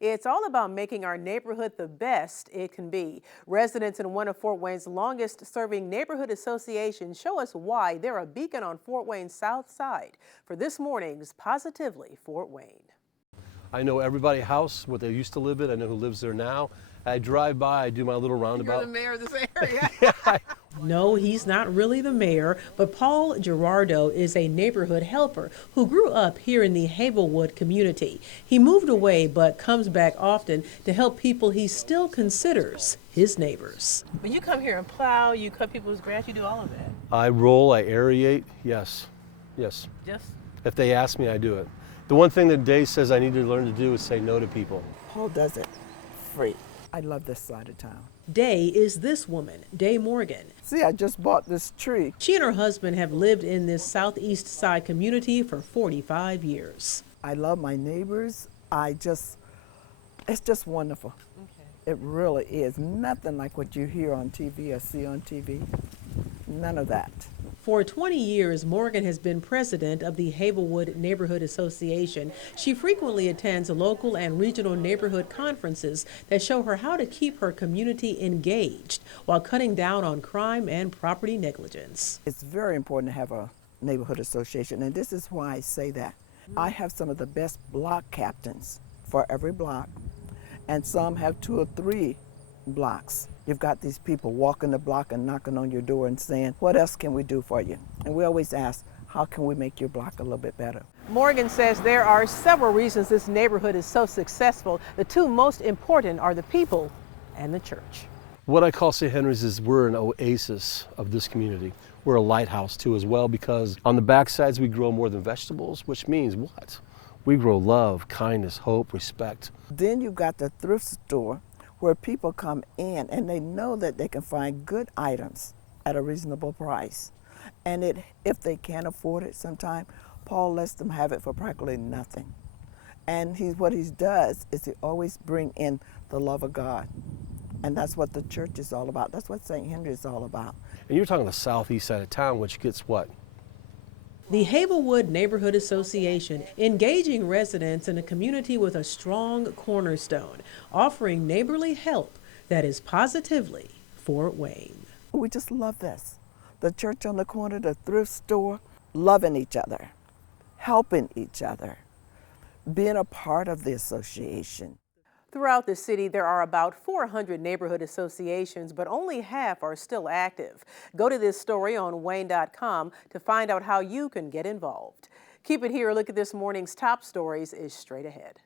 It's all about making our neighborhood the best it can be. Residents in one of Fort Wayne's longest serving neighborhood associations show us why they're a beacon on Fort Wayne's South Side. For this morning's Positively Fort Wayne. I know everybody's house, what they used to live in. I know who lives there now. I drive by, I do my little roundabout. You're the mayor of this area. Yeah, No, he's not really the mayor, but Paul Gerardo is a neighborhood helper who grew up here in the Hoevelwood community. He moved away but comes back often to help people he still considers his neighbors. When you come here and plow, you cut people's grass, you do all of that. I roll, I aerate, yes. Just If they ask me, I do it. The one thing that Day says I need to learn to do is say no to people. Paul does it free. I love this side of town. Day is this woman, Day Morgan. See, I just bought this tree. She and her husband have lived in this southeast side community for 45 years. I love my neighbors. It's just wonderful. Okay. It really is. Nothing like what you hear on TV or see on TV. None of that. For 20 years, Morgan has been president of the Hoevelwood Neighborhood Association. She frequently attends local and regional neighborhood conferences that show her how to keep her community engaged while cutting down on crime and property negligence. It's very important to have a neighborhood association, and this is why I say that. I have some of the best block captains for every block, and some have 2 or 3 blocks. You've got these people walking the block and knocking on your door and saying, what else can we do for you? And we always ask, how can we make your block a little bit better? Morgan says there are several reasons this neighborhood is so successful. The 2 most important are the people and the church. What I call St. Henry's is we're an oasis of this community. We're a lighthouse too as well, because on the backsides we grow more than vegetables, which means what? We grow love, kindness, hope, respect. Then you've got the thrift store where people come in and they know that they can find good items at a reasonable price. And if they can't afford it sometime, Paul lets them have it for practically nothing. And what he does is he always bring in the love of God. And that's what the church is all about. That's what St. Henry is all about. And you're talking the southeast side of town, which gets what? The Hoevelwood Neighborhood Association, engaging residents in a community with a strong cornerstone, offering neighborly help that is positively Fort Wayne. We just love this. The church on the corner, the thrift store, loving each other, helping each other, being a part of the association. Throughout the city, there are about 400 neighborhood associations, but only half are still active. Go to this story on Wayne.com to find out how you can get involved. Keep it here. Look at this morning's top stories is straight ahead.